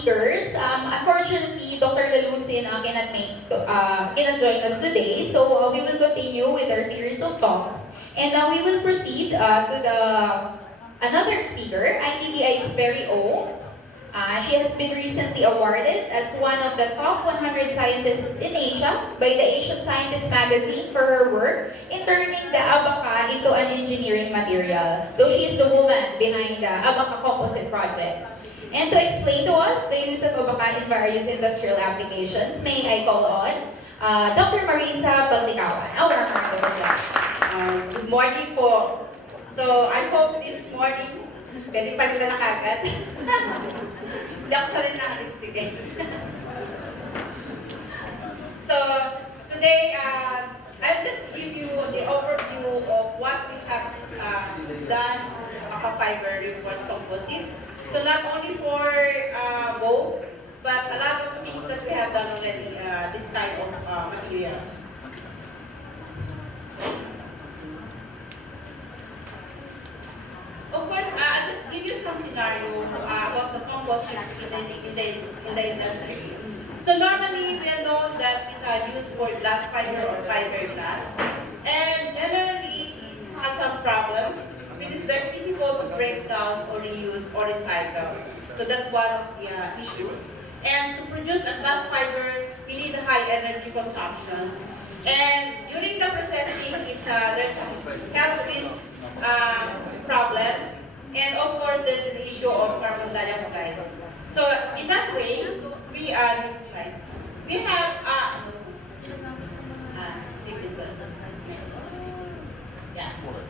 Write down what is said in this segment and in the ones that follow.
speakers. Unfortunately, Dr. Lalusin cannot join us today, so we will continue with our series of talks. And now we will proceed to the another speaker, ITDI's very own. She has been recently awarded as one of the top 100 scientists in Asia by the Asian Scientist magazine for her work in turning the Abaca into an engineering material. So she is the woman behind the Abaca Composite project. And to explain to us the use of Abaca in various industrial applications, may I call on Dr.Marissa Paglicawan, our honorable guest. Good morning po. So, I hope this morning, pwede pa sila na kagad. Hindi ako sanay na lipstick eh. So, today, I'll just give you the overview of what we have done Abaca fiber reinforced composites. So, not only for both, but a lot of things that we have done already, this type of materials. Of course, I'll just give you some scenario about the composites in the industry. So normally, we know that these are used for glass fiber or fiberglass. And generally, it has some problems. It is very difficult to break down or reuse or recycle. So that's one of the issues. And to produce a glass fiber, we need high energy consumption. And during the processing, there's some catalyst problems. And of course, there's an issue of carbon dioxide. So in that way, we have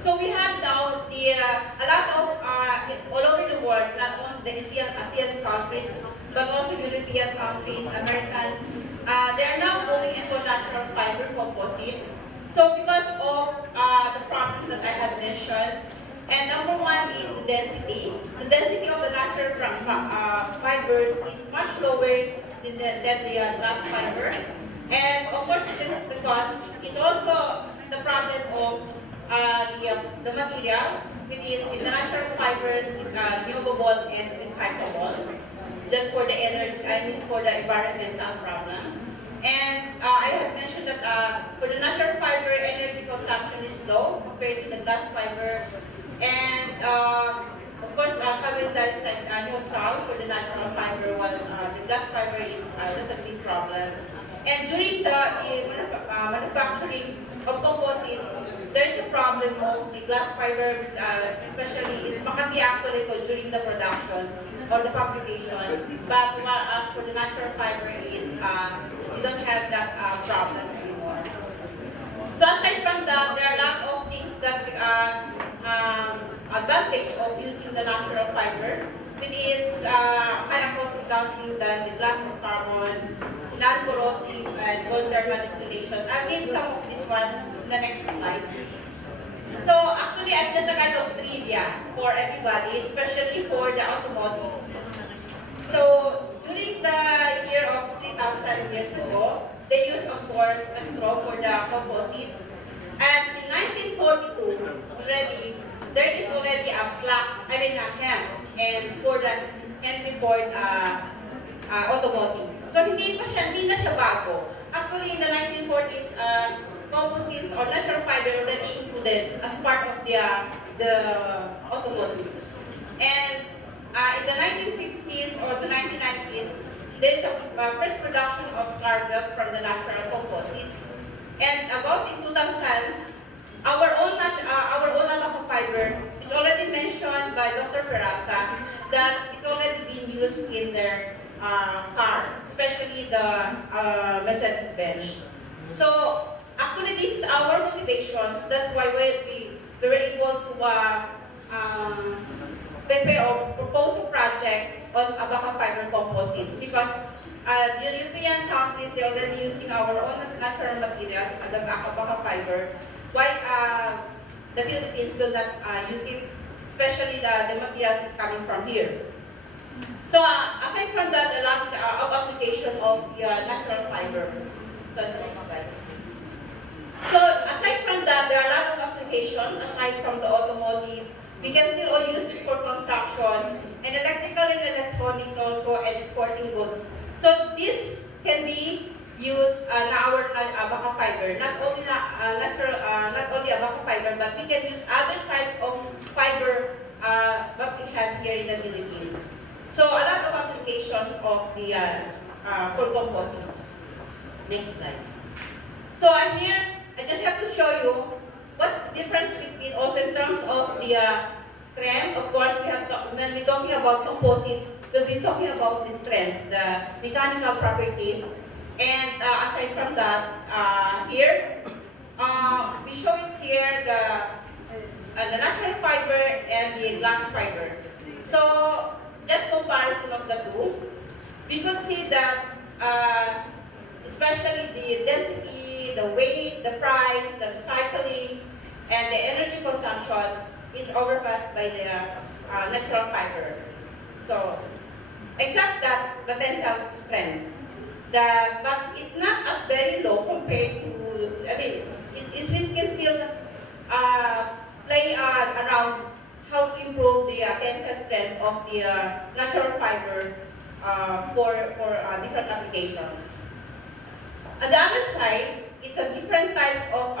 So we have now a lot of all over the world, not only the ASEAN countries, but also European countries, Americans. They are now going into natural fiber composites. So because of the problems that I have mentioned, and number one is the density. The density of the natural fibers is much lower than the glass fiber. And of course, because it's also the problem of the material, which is in the natural fibers, renewable and recyclable, just for the energy, for the environmental problem. And I have mentioned that for the natural fiber, energy consumption is low compared to the glass fiber. And of course, carbon dioxide neutral for the natural fiber, while the glass fiber is just a big problem. And during the manufacturing of composites, there is a problem of the glass fiber, which especially is makadeactivated during the production or the fabrication. But as for the natural fiber, you don't have that problem anymore. So aside from that, there are a lot of things that advantage of using the natural fiber. It is higher cost value than the glass of carbon, non-corrosive, and gold thermal insulation. I'll give some of these ones in the next slide. So actually, I'm just a kind of trivia for everybody, especially for the automotive. So during the year of 3,000 years ago, they used, of course, a straw for the composites. And in 1942, there is already a hemp, and for the entry board automotive. So hindi na siya bago. Actually, in the 1940s, composite or natural fiber already included as part of the automotive. And in the 1950s or the 1990s, there is a first production of car belt from the natural composites. And about in 2000, our own Abaca fiber is already mentioned by Dr. Peralta that it's already being used in their car, especially the Mercedes-Benz. So actually, this is our motivations. That's why we were able to prepare or propose a project on Abaca fiber composites, because the European countries, they're already using our own natural materials, the Abaca fiber, while the Philippines will not use it, especially the materials is coming from here. So aside from that, a lot of application of natural fiber. So the next slide. So aside from that, there are a lot of applications aside from the automotive. We can still all use it for construction and electrical and electronics also, and sporting this can be used in our Abaca fiber, not only not only Abaca fiber, but we can use other types of fiber what we have here in the Philippines. So a lot of applications of the for composites. Next slide. So here I just have to show you what's the difference between also in terms of the strength. Of course, when we're talking about composites, we'll be talking about the strengths, the mechanical properties. And aside from that, here, we show it here the natural fiber and the glass fiber. So, just comparison of the two. We could see that, especially the density, the weight, the price, the recycling, and the energy consumption is overpassed by the natural fiber. So, except that the tensile strength. But it's not as very low compared to, I mean, we can still play around how to improve the tensile strength of the natural fiber for different applications. On the other side, it's a different types of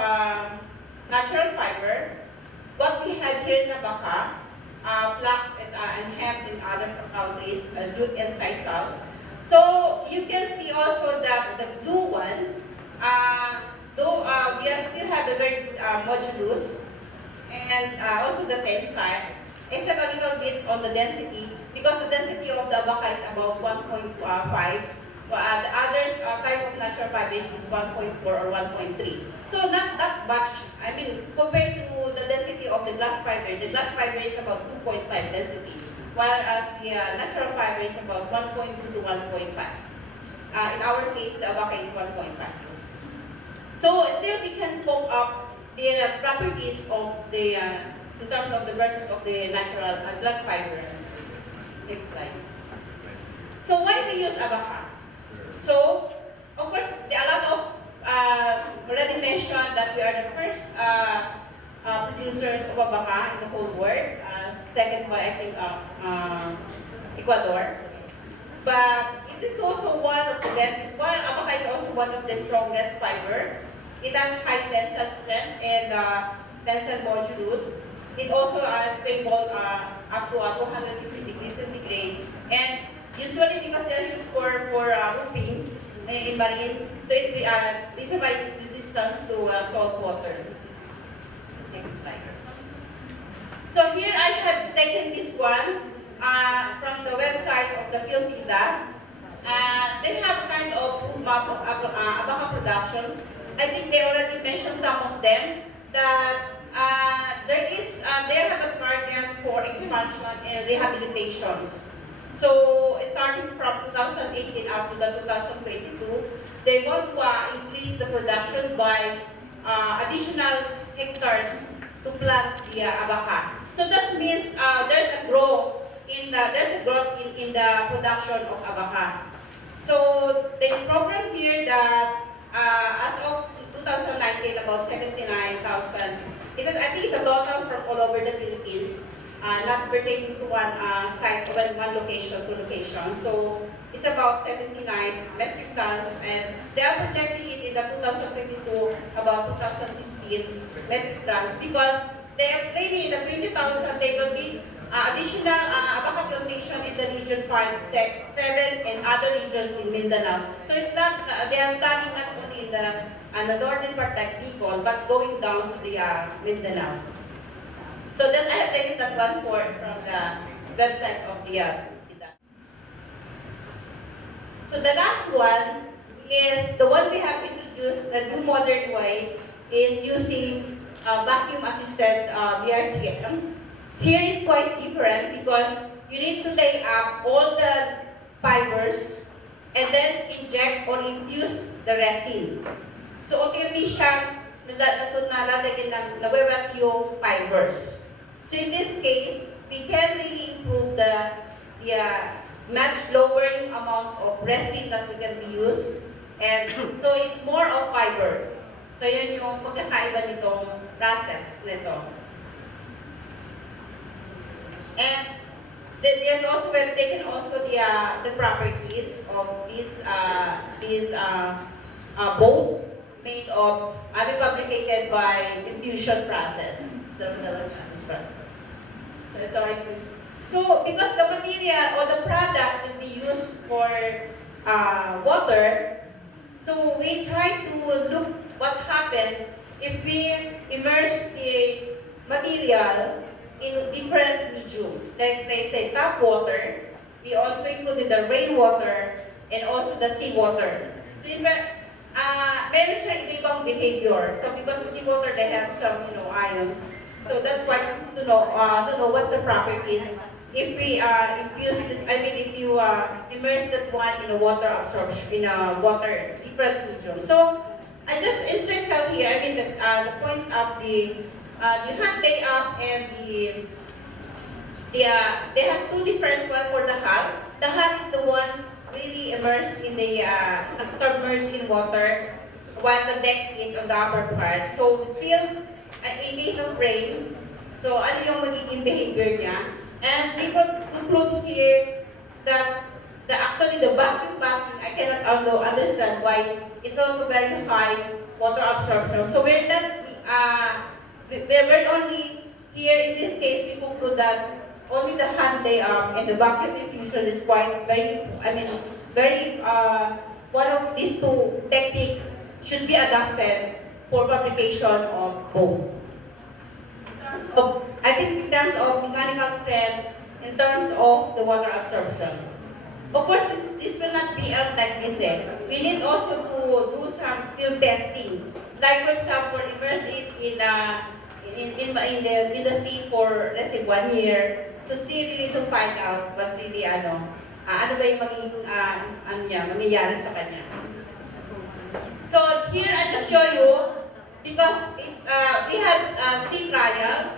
natural fiber. What we have here is Abaca, flax and hemp in other countries, jute and sisal. So you can see also that the blue one, though we still have the very modulus and also the tensile, except a little bit on the density, because the density of the Abaca is about 1.5. The others type of natural fibers is 1.4 or 1.3. So not that much. I mean, compared to the density of the glass fiber is about 2.5 density, whereas the natural fiber is about 1.2 to 1.5. In our case, the Abaca is 1.5. So still we can cope up the properties of the, in terms of the versus of the natural glass fiber. Next slide. So why we use Abaca? So, of course, there are a lot of already mentioned that we are the first producers of Abaca in the whole world. Second by, I think, Ecuador. But it is also one of the best. Abaca is also one of the strongest fiber. It has high tensile strength and tensile modulus. It also is stable up to 250 degrees centigrade. And usually, because they are used for roofing in marine, so this provides resistance to salt water. Next slide. So here I have taken this one from the website of the Philippines. They have kind of Abaca Productions. I think they already mentioned some of them that they have a target for expansion and rehabilitations. So starting from 2018 up to the 2022, they want to increase the production by additional hectares to plant the Abaca. So that means there's a growth in the production of Abaca. So there's program here that as of 2019, about 79,000. Because I think it's a total from all over the Philippines. Not pertaining to one site or one location to location. So it's about 79 metric tons, and they are projecting it in the 2022 about 2016 metric tons, because they are planning in the 20,000 there will be additional Abaca plantation in the region 5, 7, and other regions in Mindanao. So it's not they are planning not only in the northern part like Bicol, but going down to the Mindanao. So then I have taken that one from the website of the So the last one is the one we have introduced, the new modern way, is using vacuum-assisted VRTM. Here is quite different because you need to lay up all the fibers and then inject or infuse the resin. So unti-unti siya nalalagyan ng nawewet yung fibers. So in this case, we can really improve the much lower amount of resin that we can use. And so it's more of fibers. So yun yung pagkakaiba nitong process nito. And They have also have taken also the properties of this boat made of fabricated by diffusion process. Sorry. So because the material or the product will be used for water, so we try to look what happened if we immerse the material in different medium. Like they say, tap water. We also included the rainwater and also the seawater. So in fact, meron siya iba-ibang behavior. So because the seawater, they have some, ions. So that's why to know what's the properties. If we infuse this, if you immerse that one in a water absorption, in a water different medium. So I just encircle here. The point of the hand lay up and they have two different ones for the hull. The hull is the one really immersed in the submerged in water, while the deck is on the upper part. So still in case of rain, so ano yung magiging behavior niya? And we could conclude here that actually the vacuum, I cannot understand why it's also very high water absorption. So we're not, we're only here in this case, we conclude that only the hand lay up and the vacuum diffusion is quite very, one of these two techniques should be adapted for fabrication of boat. So, I think in terms of mechanical strength, in terms of the water absorption. Of course, this will not be like this. We need also to do some field testing. Like for example, immerse it in the sea for let's say 1 year to see really to find out what's really ano ba yung magiging mangyayari sa kanya. So here I just show you because we had sea trial.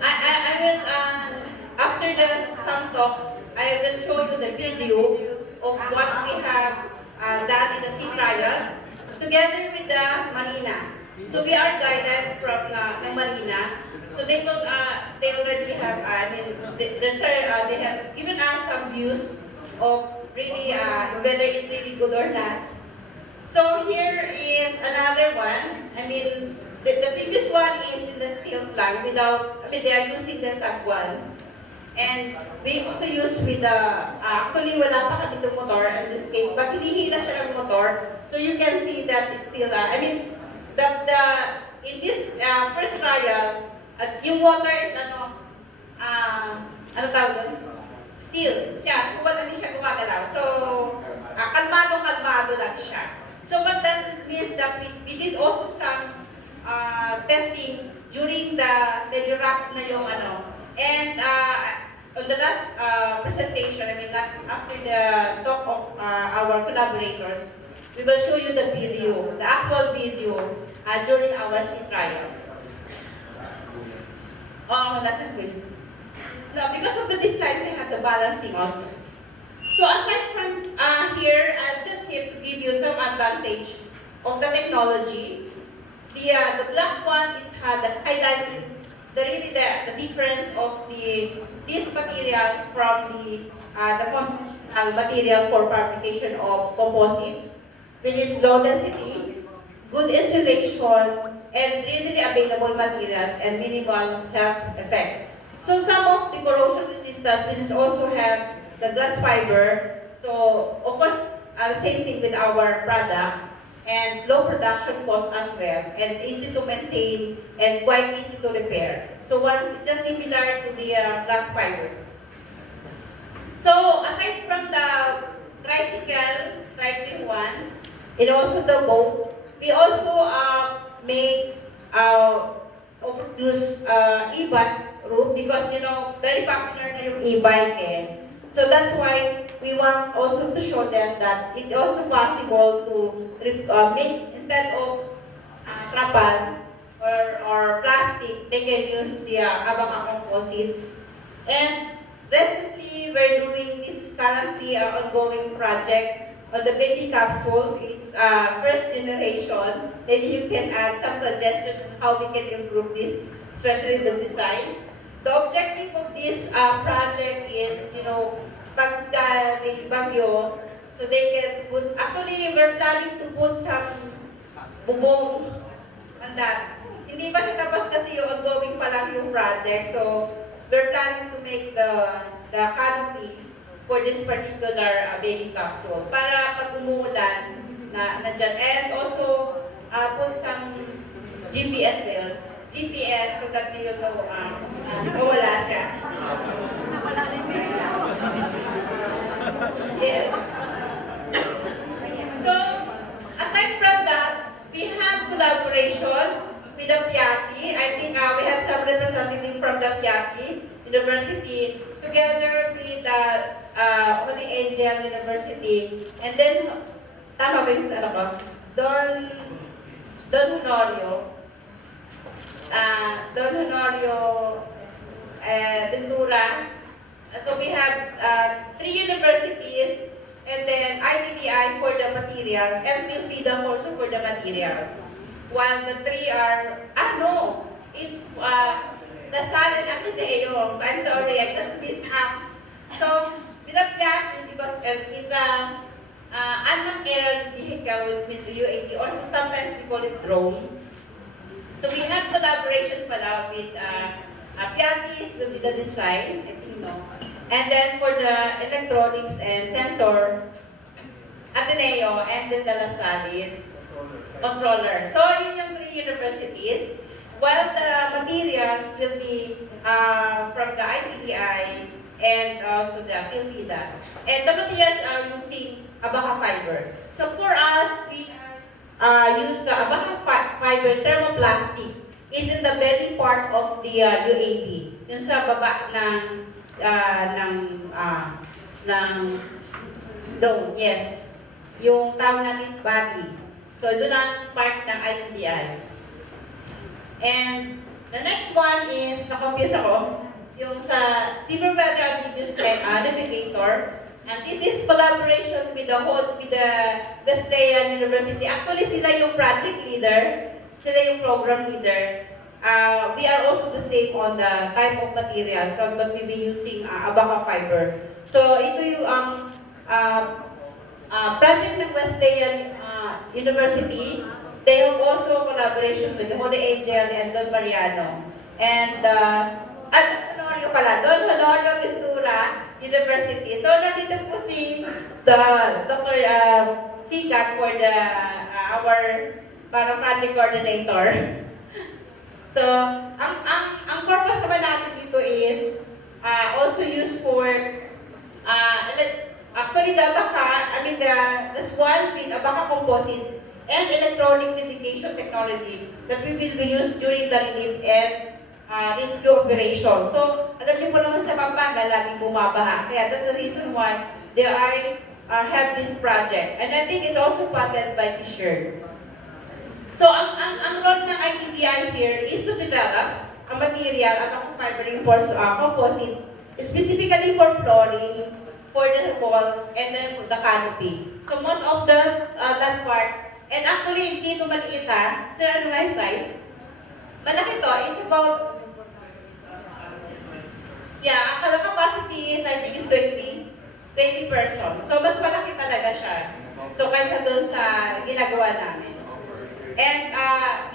I will after some talks I will show you the video of what we have done in the sea trials together with the marina. So we are guided from the marina. So they will they already have they have given us some views of really whether it's really good or not. So here is another one. The previous one is in the steel plant without, they are using the sub one. And we also use with the, actually wala pa kami itong motor in this case, but hinihila siya ng motor. So you can see that it's still, in this first trial, yung water is ano tawag doon? Steel siya. So wala din siya gumagalaw. So, kalmado lang siya. So what that means that we did also some testing during the medyo rough na yung and on the last presentation, after the talk of our collaborators, we will show you the video, the actual video during our sea trial. Oh, that's not good. No, because of the design, we have the balancing also. So aside from here, I'm just here to give you some advantage of the technology. The black one is highlighted the difference of this material from the conventional material for fabrication of composites, which is low density, good insulation, and readily available materials and minimal shelf effect. So some of the corrosion resistance, which also have the glass fiber. So of course, the same thing with our product. And low production cost as well, and easy to maintain and quite easy to repair. So once just similar to the glass fiber. So aside from the tricycle one, and also the boat, we also make or produce e-bike roof because very popular na yung e-bike So that's why we want also to show them that it's also possible to make, instead of trapal or plastic, they can use the Abaca composites. And recently, we're doing this currently ongoing project on the baby capsules. It's first generation. Maybe you can add some suggestions on how we can improve this, especially the design. the objective of this project is, pag may bagyo, so they can put, actually, we're planning to put some bubong on that. Hindi pa siya tapos kasi yung ongoing pa lang yung project, so we're planning to make the canopy for this particular baby capsule para pag umuulan na nandyan. And also, put some GPS so that you know wala siya. Yes. So, aside from that, we have collaboration with the PIATI. I think we have some representative from the PIATI University together with Holy Angel University. And then, tama ba yung ano ko? Don Honorio, Ventura. So we have 3 universities, and then ITDI for the materials, and Philippines also for the materials. While the 3 are, it's Lasal and Ateneo. I'm sorry, I just missed up. So, without that, because it's unmanned aerial vehicle, which means UAV, or sometimes we call it drone. So we have collaboration pala with PIATI with the design, I think, no? And then for the electronics and sensor, Ateneo, and then the Lasal is controller. So yun yung 3 universities, while the materials will be from the ITDI and also the Philippines. And the materials are using Abaca fiber. So for us, we use the Abaca fiber thermoplastics is in the belly part of the UAV. Yung sa baba ng dome, yes. Yung tawag natin is body. So doon ang part ng ITDI. And the next one is, na-confuse ako, yung sa Silver Federal Videos Navigator. And this is collaboration with the DOST-STII University. Actually, sila yung project leader, sila yung program leader. We are also the same on the type of material, so but we'll be using Abaca fiber. So ito yung project ng DOST-STII University. They have also collaboration with Holy Angel and Don Mariano. And Don Honorio Ventura University. So nandito po si Dr. Sikat for our project coordinator. So, ang purpose naman natin dito is also used for actually the Abaca, the swan with Abaca Composites and electronic mitigation technology that we will use during the relief and rescue operation. So, alam niyo po naman sa Pampanga, laging bumabaha. Kaya that's the reason why they have this project. And I think it's also funded by Fisher. So, ang role ng ITDI here is to develop a material, Abaca fiber reinforced composites, specifically for flooring, for the walls, and then the canopy. So, most of that part, and actually, hindi ito maliit ha. Sir, ano nga yung size? Malaki to. It's about, ang capacity is, I think, is 20 persons. So, mas malaki talaga siya. So, kaysa dun sa ginagawa namin. And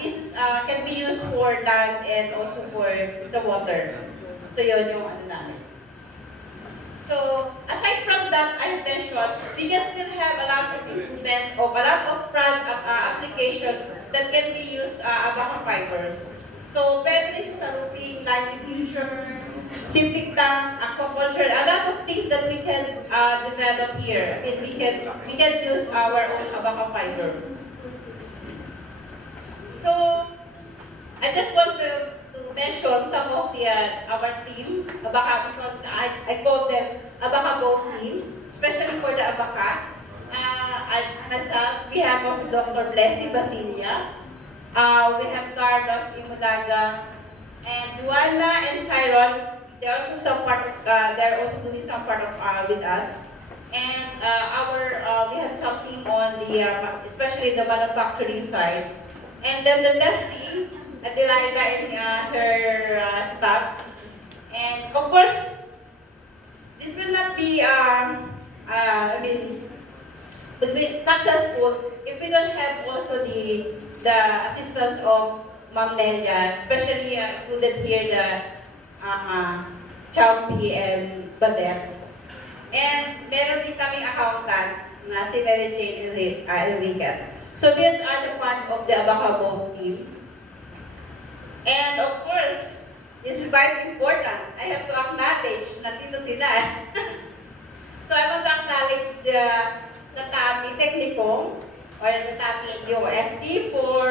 this can be used for land and also for the water. So, yun yung ano namin. So, aside from that, I mentioned, we can still have a lot of improvements of a lot of applications that can be used Abaca fibers. So, pwede sa roofing, light diffusion, simply tank, aquaculture, a lot of things that we can develop here. And we can use our own Abaca fiber. So, I just want to mention some of our team, Abaca, because I call them Abaca Bold team, especially for the Abaca. We have also Dr. Blessy Basilia, we have Carlos Imulaga, and Juana and Siron. They're also they're also doing some part of with us. And we have something on the especially the manufacturing side, and then the testing. Adelaida and her staff. of course, this will not be, would be successful if we don't have also the assistance of Ma'am Nelia, especially included here the Chowpi and Badet. And meron din kami accountant na si Mary Jane Enriquez. So these are the part of the Abaca Boat team. And of course, this is quite important. I have to acknowledge na dito sila. So I want to acknowledge the TAPI Technicum or the TAPI DOST for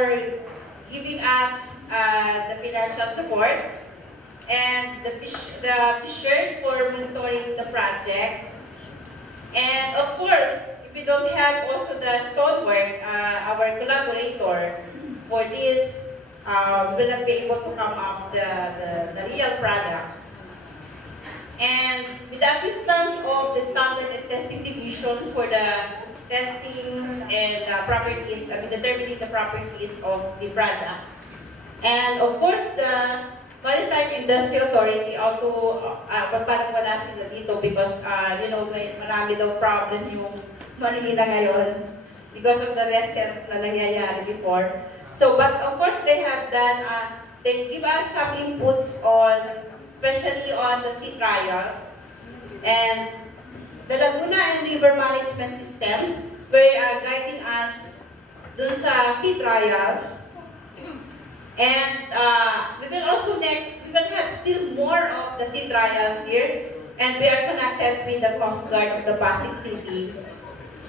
giving us the financial support and the Fisher for monitoring the projects. And of course, if we don't have also the stonework, our collaborator for this will not be able to come up the real product. And with the assistance of the standard and testing divisions for the testings and properties, determining the properties of the product. And of course, the Maritime Industry Authority, although parang wala sila dito because, may marami daw problem yung Manila ngayon because of the recent na nangyayari before. So, but of course, they have done, they give us some inputs on, especially on the sea trials. And the Laguna and River Management Systems were guiding us dun sa sea trials. And we will also next, we will have still more of the sea trials here. And we are connected with the Coast Guard of the Pasig City.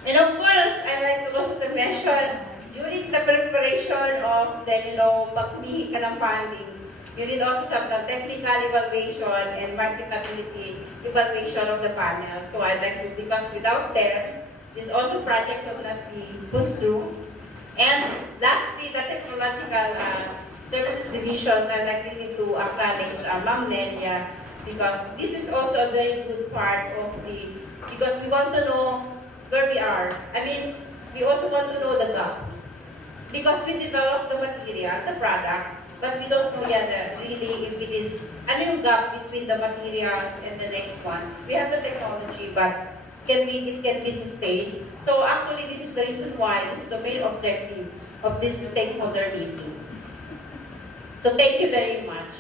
And of course, I'd like to also to mention, during the preparation of the, pagpihi ka ng funding, you need also some technical evaluation and marketability evaluation of the panel. So I'd like to, because without them, this also project will not be pushed through. And lastly, the technological services division, I'd like really to acknowledge Ma'am Nelia, because this is also a very good part of the, because we want to know where we are. I mean, we also want to know the gaps. Because we develop the material, the product, but we don't know yet really if it is, yung gap between the materials and the next one. We have the technology, but it can be sustained. So actually, this is the reason why this is the main objective of this stakeholder meetings. So thank you very much.